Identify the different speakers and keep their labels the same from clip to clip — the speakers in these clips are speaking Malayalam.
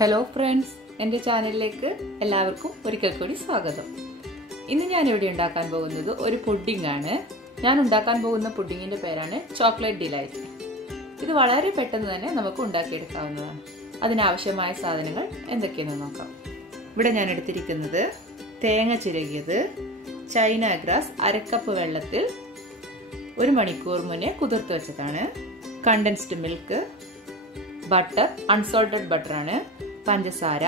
Speaker 1: ഹലോ ഫ്രണ്ട്സ് എന്റെ ചാനലിലേക്ക് എല്ലാവർക്കും ഒരിക്കൽ കൂടി സ്വാഗതം. ഇന്ന് ഞാനിവിടെ ഉണ്ടാക്കാൻ പോകുന്നത് ഒരു പുഡിംഗ് ആണ്. ഞാൻ ഉണ്ടാക്കാൻ പോകുന്ന പുഡിങ്ങിന്റെ പേരാണ് ചോക്ലേറ്റ് ഡിലൈറ്റ് ഇത് വളരെ പെട്ടെന്ന് തന്നെ നമുക്ക് ഉണ്ടാക്കിയെടുക്കാവുന്നതാണ്. അതിനാവശ്യമായ സാധനങ്ങൾ എന്തൊക്കെയെന്ന് നോക്കാം. ഇവിടെ ഞാൻ എടുത്തിരിക്കുന്നത് തേങ്ങ ചിരകിയത് ചൈന ഗ്രാസ് അരക്കപ്പ് വെള്ളത്തിൽ ഒരു മണിക്കൂർ മുന്നേ കുതിർത്ത് വെച്ചതാണ്. കണ്ടൻസ്ഡ് മിൽക്ക് ബട്ടർ അൺസോൾട്ടഡ് ബട്ടറാണ് പഞ്ചസാര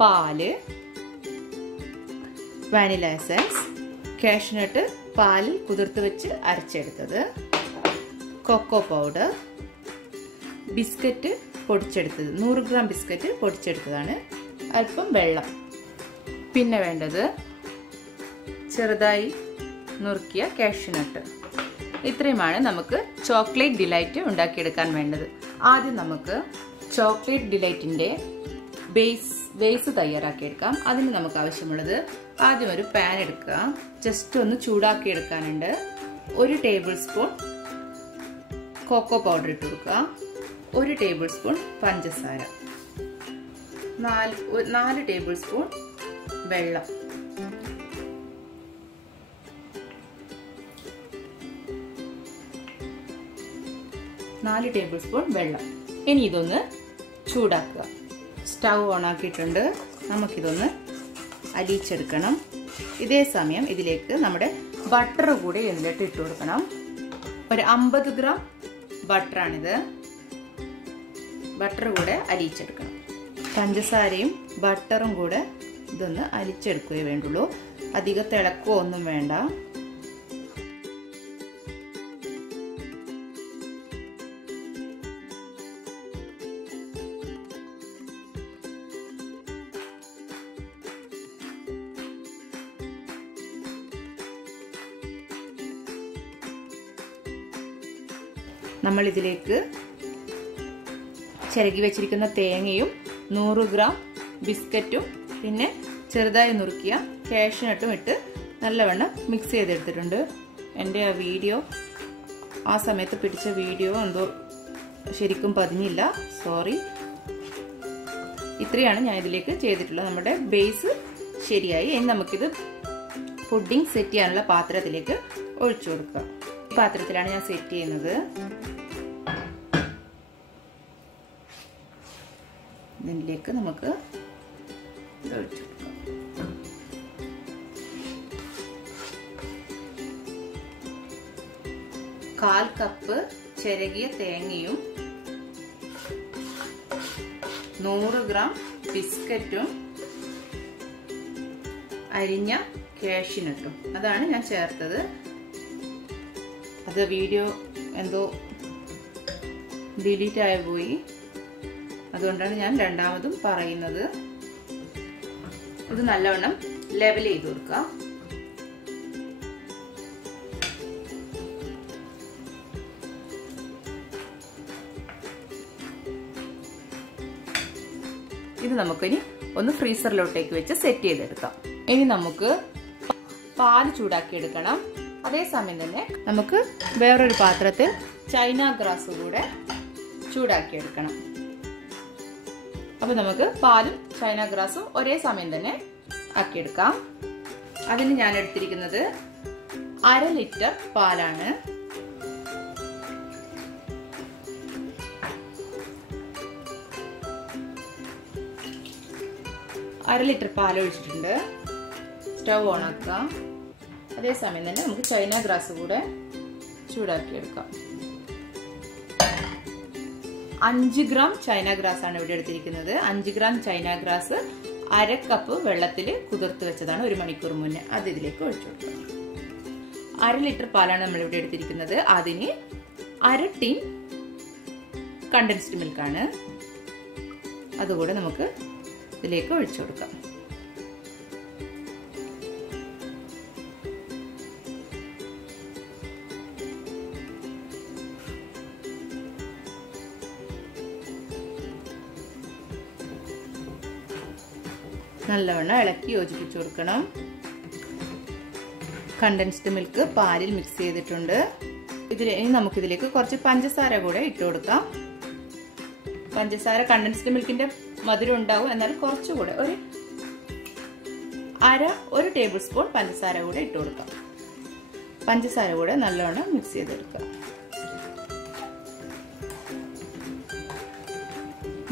Speaker 1: പാൽ വാനില എസൻസ് കാഷ്നട്ട് പാലിൽ കുതിർത്ത് വെച്ച് അരച്ചെടുത്തത് കൊക്കോ പൗഡർ ബിസ്ക്കറ്റ് പൊടിച്ചെടുത്തത് നൂറ് ഗ്രാം ബിസ്ക്കറ്റ് പൊടിച്ചെടുത്തതാണ്. അല്പം വെള്ളം. പിന്നെ വേണ്ടത് ചെറുതായി നുറുക്കിയ കാഷ്നട്ട്. ഇത്രയുമാണ് നമുക്ക് ചോക്ലേറ്റ് ഡിലൈറ്റ് ഉണ്ടാക്കിയെടുക്കാൻ വേണ്ടത്. ആദ്യം നമുക്ക് ചോക്ലേറ്റ് ഡിലൈറ്റിന്റെ ബേസ് ബേസ് തയ്യാറാക്കി എടുക്കാം അതിന് നമുക്ക് ആവശ്യമുള്ളത് ആദ്യം ഒരു പാൻ എടുക്കുക. ജസ്റ്റ് ഒന്ന് ചൂടാക്കി എടുക്കാനുണ്ട് ഒരു ടേബിൾ സ്പൂൺ കോക്കോ പൗഡർ ഇട്ട് കൊടുക്കുക. ഒരു ടേബിൾ സ്പൂൺ പഞ്ചസാര. നാല് നാല് ടേബിൾ സ്പൂൺ വെള്ളം. നാല് ടേബിൾ സ്പൂൺ വെള്ളം. ഇനി ഇതൊന്ന് ചൂടാക്കുക. സ്റ്റൗ ഓൺ ആക്കിയിട്ടുണ്ട്. നമുക്കിതൊന്ന് അലിയിച്ചെടുക്കണം ഇതേ സമയം ഇതിലേക്ക് നമ്മുടെ ബട്ടർ കൂടി ഇതിലിട്ട് ഇട്ട് കൊടുക്കണം. ഒരു അമ്പത് ഗ്രാം ബട്ടറാണിത് ബട്ടർ കൂടെ അലിയിച്ചെടുക്കണം പഞ്ചസാരയും ബട്ടറും കൂടെ ഇതൊന്ന് അലിച്ചെടുക്കുകയേ വേണ്ടുള്ളൂ. അധികം തിളക്കോ ഒന്നും വേണ്ട. നമ്മൾ ഇതിലേക്ക് ചിരകി വെച്ചിരിക്കുന്ന തേങ്ങയും നൂറ് ഗ്രാം ബിസ്ക്കറ്റും പിന്നെ ചെറുതായി നുറുക്കിയ കാഷ്നട്ടും ഇട്ട് നല്ലവണ്ണം മിക്സ് ചെയ്തെടുത്തിട്ടുണ്ട്. എന്റെ ആ വീഡിയോ ആ സമയത്ത് പിടിച്ച വീഡിയോ എന്തോ ശരിക്കും പതിഞ്ഞില്ല. സോറി ഇത്രയാണ് ഞാൻ ഇതിലേക്ക് ചെയ്തിട്ടുള്ളത്. നമ്മുടെ ബേസ് ശരിയായി. ഇനി നമുക്കിത് പുഡിംഗ് സെറ്റ് ചെയ്യാനുള്ള പാത്രത്തിലേക്ക് ഒഴിച്ചു കൊടുക്കുക പാത്രത്തിലാണ് ഞാൻ സെറ്റ് ചെയ്യുന്നത്. ഇതിലേക്ക് നമുക്ക് കാൽ കപ്പ് ചിരകിയ തേങ്ങയും നൂറ് ഗ്രാം ബിസ്ക്കറ്റും അരിഞ്ഞ കാഷ്യൂനട്ടും അതാണ് ഞാൻ ചേർത്തത്. അത് വീഡിയോ എന്തോ ഡിലീറ്റ് ആയി പോയി. അതുകൊണ്ടാണ് ഞാൻ രണ്ടാമതും പറയുന്നത്. ഇത് നല്ലവണ്ണം ലെവൽ ചെയ്ത് കൊടുക്കുക. ഇത് നമുക്കിനി ഒന്ന് ഫ്രീസറിലോട്ടേക്ക് വെച്ച് സെറ്റ് ചെയ്തെടുക്കാം. ഇനി നമുക്ക് പാൽ ചൂടാക്കി എടുക്കണം. അതേസമയം തന്നെ നമുക്ക് വേറൊരു പാത്രത്തിൽ ചൈന ഗ്രാസ് കൂടെ ചൂടാക്കി എടുക്കണം. അപ്പൊ നമുക്ക് പാലും ചൈന ഗ്രാസും ഒരേ സമയം തന്നെ ആക്കിയെടുക്കാം. അതിന് ഞാൻ എടുത്തിരിക്കുന്നത് അര ലിറ്റർ പാലാണ്. അര ലിറ്റർ പാൽ ഒഴിച്ചിട്ടുണ്ട്. സ്റ്റവ് ഓൺ ആക്കുക അതേസമയം തന്നെ നമുക്ക് ചൈന ഗ്രാസ് കൂടെ ചൂടാക്കി എടുക്കാം അഞ്ച് ഗ്രാം ചൈന ഗ്രാസ് ആണ് ഇവിടെ എടുത്തിരിക്കുന്നത്. അഞ്ച് ഗ്രാം ചൈന ഗ്രാസ് അര കപ്പ് വെള്ളത്തിൽ കുതിർത്ത് വെച്ചതാണ് ഒരു മണിക്കൂർ മുന്നേ. അത് ഇതിലേക്ക് ഒഴിച്ചു കൊടുക്കുക. അര ലിറ്റർ പാലാണ് നമ്മൾ ഇവിടെ എടുത്തിരിക്കുന്നത്. അതിന് അര ടീ കണ്ടൻസ്ഡ് മിൽക്കാണ് അതുകൂടെ നമുക്ക് ഇതിലേക്ക് ഒഴിച്ചു കൊടുക്കാം. നല്ലവണ്ണം ഇളക്കി യോജിപ്പിച്ചു കൊടുക്കണം. കണ്ടൻസ്ഡ് മിൽക്ക് പാലിൽ മിക്സ് ചെയ്തിട്ടുണ്ട്. ഇതിൽ നമുക്കിതിലേക്ക് കുറച്ച് പഞ്ചസാര കൂടെ ഇട്ട് കൊടുക്കാം. പഞ്ചസാര കണ്ടൻസ്ഡ് മിൽക്കിന്റെ മധുരം ഉണ്ടാവും. എന്നാൽ കുറച്ചുകൂടെ ഒരു അര ഒരു ടേബിൾ സ്പൂൺ പഞ്ചസാര കൂടെ ഇട്ട് കൊടുക്കാം. പഞ്ചസാര കൂടെ നല്ലവണ്ണം മിക്സ് ചെയ്തെടുക്കുക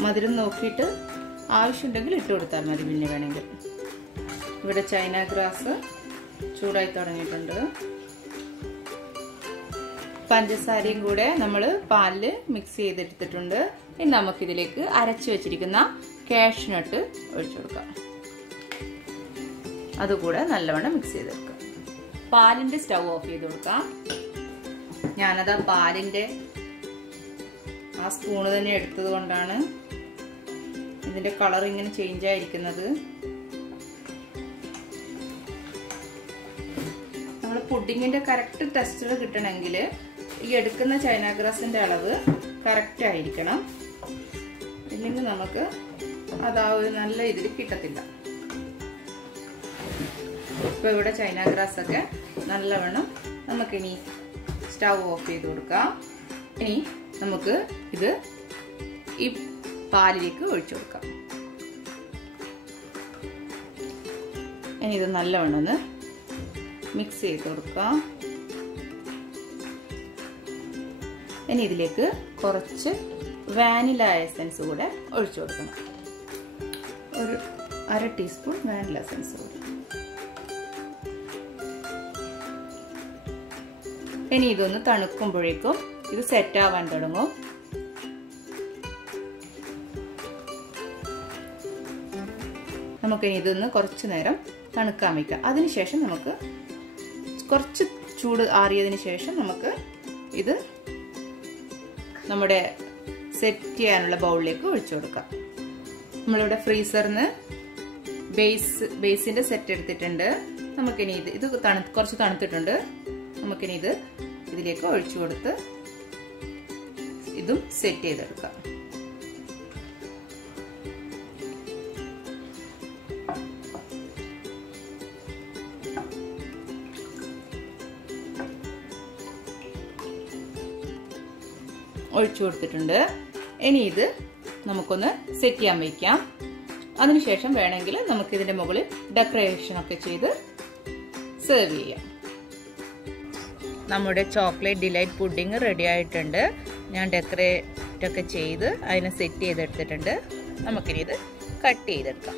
Speaker 1: മധുരം നോക്കിയിട്ട് ആവശ്യമുണ്ടെങ്കിൽ ഇട്ട് കൊടുത്താൽ മതി പിന്നെ വേണമെങ്കിൽ. ഇവിടെ ചൈന ഗ്രാസ് ചൂടായി തുടങ്ങിയിട്ടുണ്ട്. പഞ്ചസാരയും കൂടെ നമ്മൾ പാലിൽ മിക്സ് ചെയ്തെടുത്തിട്ടുണ്ട്. ഇനി നമുക്കിതിലേക്ക് അരച്ചു വെച്ചിരിക്കുന്ന കാഷ്നട്ട് ഒഴിച്ചു കൊടുക്കാം. അതുകൂടെ നല്ലവണ്ണം മിക്സ് ചെയ്തെടുക്കുക പാലിന്റെ സ്റ്റൗ ഓഫ് ചെയ്ത് കൊടുക്കാം. ഞാനത് ആ പാലിന്റെ ആ സ്പൂണ് തന്നെ എടുത്തത് കൊണ്ടാണ് ഇതിന്റെ കളർ ഇങ്ങനെ ചേഞ്ച് ആയിരിക്കുന്നത്. നമ്മൾ പുഡിങ്ങിന്റെ കറക്റ്റ് ടെസ്റ്റർ കിട്ടണമെങ്കിൽ ഈ എടുക്കുന്ന ചൈന ഗ്രാസിന്റെ അളവ് കറക്റ്റ് ആയിരിക്കണം. ഇല്ലെങ്കിൽ നമുക്ക് അത് ഒരു നല്ല ഇതിൽ കിട്ടത്തില്ല. ഇപ്പൊ ഇവിടെ ചൈന ഗ്രാസ് ഒക്കെ നല്ലവണ്ണം നമുക്കിനി സ്റ്റൗ ഓഫ് ചെയ്ത് കൊടുക്കാം. ഇനി നമുക്ക് ഇത് ഈ പാലിലേക്ക് ഒഴിച്ചു കൊടുക്കാം. ഇനി ഇത് നല്ലവണ്ണം ഒന്ന് മിക്സ് ചെയ്ത് കൊടുക്കാം ഇനി ഇതിലേക്ക് കുറച്ച് വാനില എസൻസ് കൂടെ ഒഴിച്ചു കൊടുക്കണം. ഒരു അര ടീസ്പൂൺ വാനില എസൻസ് കൂടെ. ഇനി ഇതൊന്ന് തണുക്കുമ്പോഴേക്കും ഇത് സെറ്റ് ആവാൻ തുടങ്ങും. നമുക്കിനി ഇതൊന്ന് കുറച്ച് നേരം തണുക്കാൻ വയ്ക്കാം അതിനുശേഷം നമുക്ക് കുറച്ച് ചൂട് ആറിയതിന് ശേഷം നമുക്ക് ഇത് നമ്മുടെ സെറ്റ് ചെയ്യാനുള്ള ബൗളിലേക്ക് ഒഴിച്ചു കൊടുക്കാം. നമ്മളിവിടെ ഫ്രീസറിന് ബേസ് ബേസിന്റെ സെറ്റ് എടുത്തിട്ടുണ്ട്. നമുക്കിനി ഇത് ഇത് തണു കുറച്ച് തണുത്തിട്ടുണ്ട്. നമുക്കിനി ഇത് ഇതിലേക്ക് ഒഴിച്ചു കൊടുത്ത് ഇതും സെറ്റ് ചെയ്തെടുക്കാം. ഒഴിച്ചു കൊടുത്തിട്ടുണ്ട്. ഇനി ഇത് നമുക്കൊന്ന് സെറ്റ് ചെയ്യാൻ വയ്ക്കാം അതിനുശേഷം വേണമെങ്കിൽ നമുക്ക് ഇതിന്റെ മുകളിൽ ഡെക്കറേഷൻ ഒക്കെ ചെയ്ത് സെർവ് ചെയ്യാം. നമ്മുടെ ചോക്ലേറ്റ് ഡിലൈറ്റ് പുഡിങ് റെഡി ആയിട്ടുണ്ട്. ഞാൻ ഡെക്കറേറ്റ് ഒക്കെ ചെയ്ത് അതിനെ സെറ്റ് ചെയ്തെടുത്തിട്ടുണ്ട്. നമുക്കിനി ഇത് കട്ട് ചെയ്തെടുക്കാം.